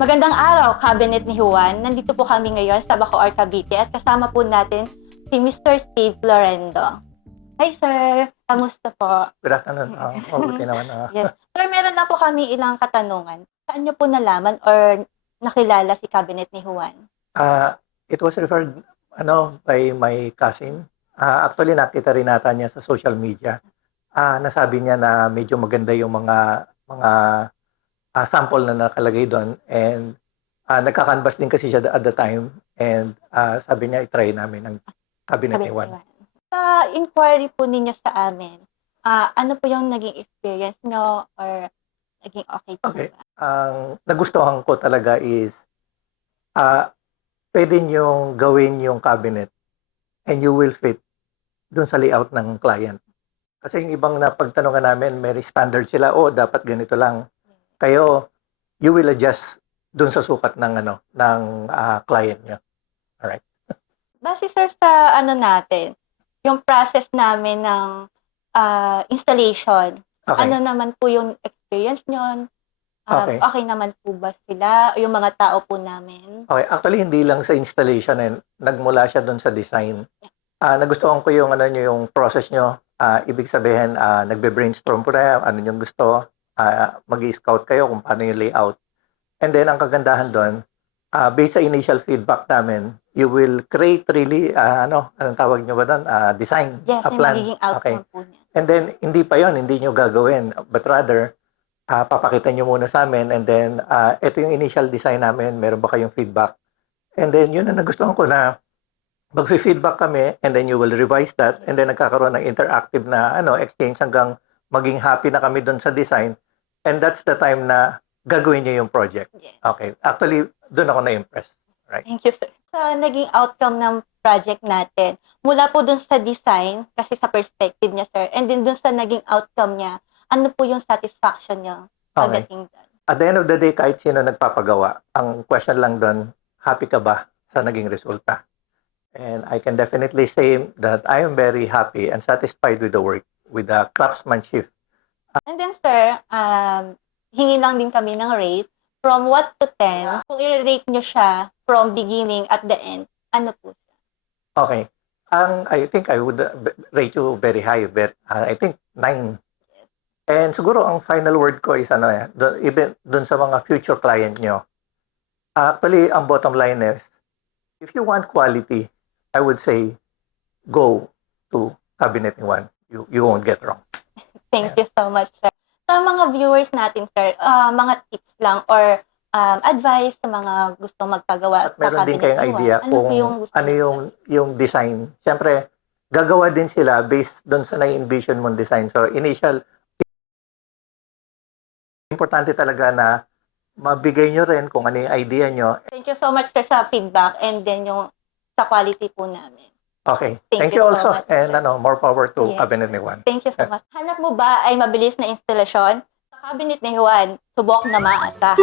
Magandang araw, Cabinet ni Juan. Nandito po kami ngayon sa Bacoor, Cavite at kasama po natin si Mr. Steve Florendo. Hi sir, kamusta po? Good afternoon. Mabuti naman. Yes. Sir, meron lang po kami ilang katanungan. Saan niyo po nalaman or nakilala si Cabinet ni Juan? It was referred by my cousin. Actually, nakita rin nata niya sa social media. Nasabi niya na medyo maganda yung mga sample na nakalagay doon, and nagka-canvas din kasi siya at the time, and sabi niya i-try namin ang Cabinet ni Juan. Sa inquiry po ninyo sa amin, ano po yung naging experience nyo or naging okay po Okay. ba? Ang nagustuhan ko talaga is pwede niyong gawin yung cabinet and you will fit dun sa layout ng client. Kasi yung ibang napagtanungan namin, may standard sila, dapat ganito lang. Kayo, you will adjust dun sa sukat ng client niyo. Alright. Base sir sa ano natin, yung process namin ng installation, Okay. ano naman po yung experience nyo? Okay. Okay naman po ba sila? Yung mga tao po namin? Okay, actually hindi lang sa installation, nagmula siya dun sa design. Nagustuhan ko yung yung process nyo. Ibig sabihin, nagbe-brainstorm po na ano yung gusto, mag-scout kayo kung paano yung layout. And then ang kagandahan doon, based sa initial feedback namin, you will create really anong tawag nyo ba doon? Design, Yes, a yung plan. magiging outcome po niya. And then hindi pa yon, hindi nyo gagawin, but rather papakita nyo muna sa amin, and then ito yung initial design namin, meron ba kayong feedback? And then yun ang nagustuhan ko, na mag-feedback kami, and then you will revise that, and then nagkakaroon ng interactive na exchange hanggang maging happy na kami doon sa design, and that's the time na gagawin niyo yung project. Yes. Okay. Actually, doon ako na-impress. Right. Thank you, sir. Sa naging outcome ng project natin, mula po dun sa design, kasi sa perspective niya, sir, and then dun sa naging outcome niya, ano po yung satisfaction niya Okay. pagdating dun? At the end of the day, kahit sino nagpapagawa, ang question lang doon, happy ka ba sa naging resulta? And I can definitely say that I am very happy and satisfied with the work, with the craftsmanship. And then, sir, hingi lang din kami ng rate. From 1 to 10, kung i-rate nyo siya from beginning at the end, ano po siya? Okay. I think I would rate you very high, but I think 9. And siguro ang final word ko is even dun sa mga future client nyo. Actually, ang bottom line is, if you want quality, I would say, go to Cabinet ni Juan. You won't get wrong. Thank you so much, sir. Sa mga viewers natin, sir, mga tips lang or advice sa mga gustong magpagawa At sa meron din Cabinet kayong ni Juan. idea Ano kung po yung gusto ano nyo? yung design. Siyempre, gagawa din sila based doon sa na-envision mong design. So, importante talaga na mabigay nyo rin kung ano yung idea nyo. Thank you so much, sir, sa feedback and then yung sa quality po namin. Okay. Thank Thank you you so also. much, And sir. more power to Yes. Cabinet ni Juan. Thank you so much. Hanap mo ba ay mabilis na instalasyon? Sa Cabinet ni Juan, subok na maasahan.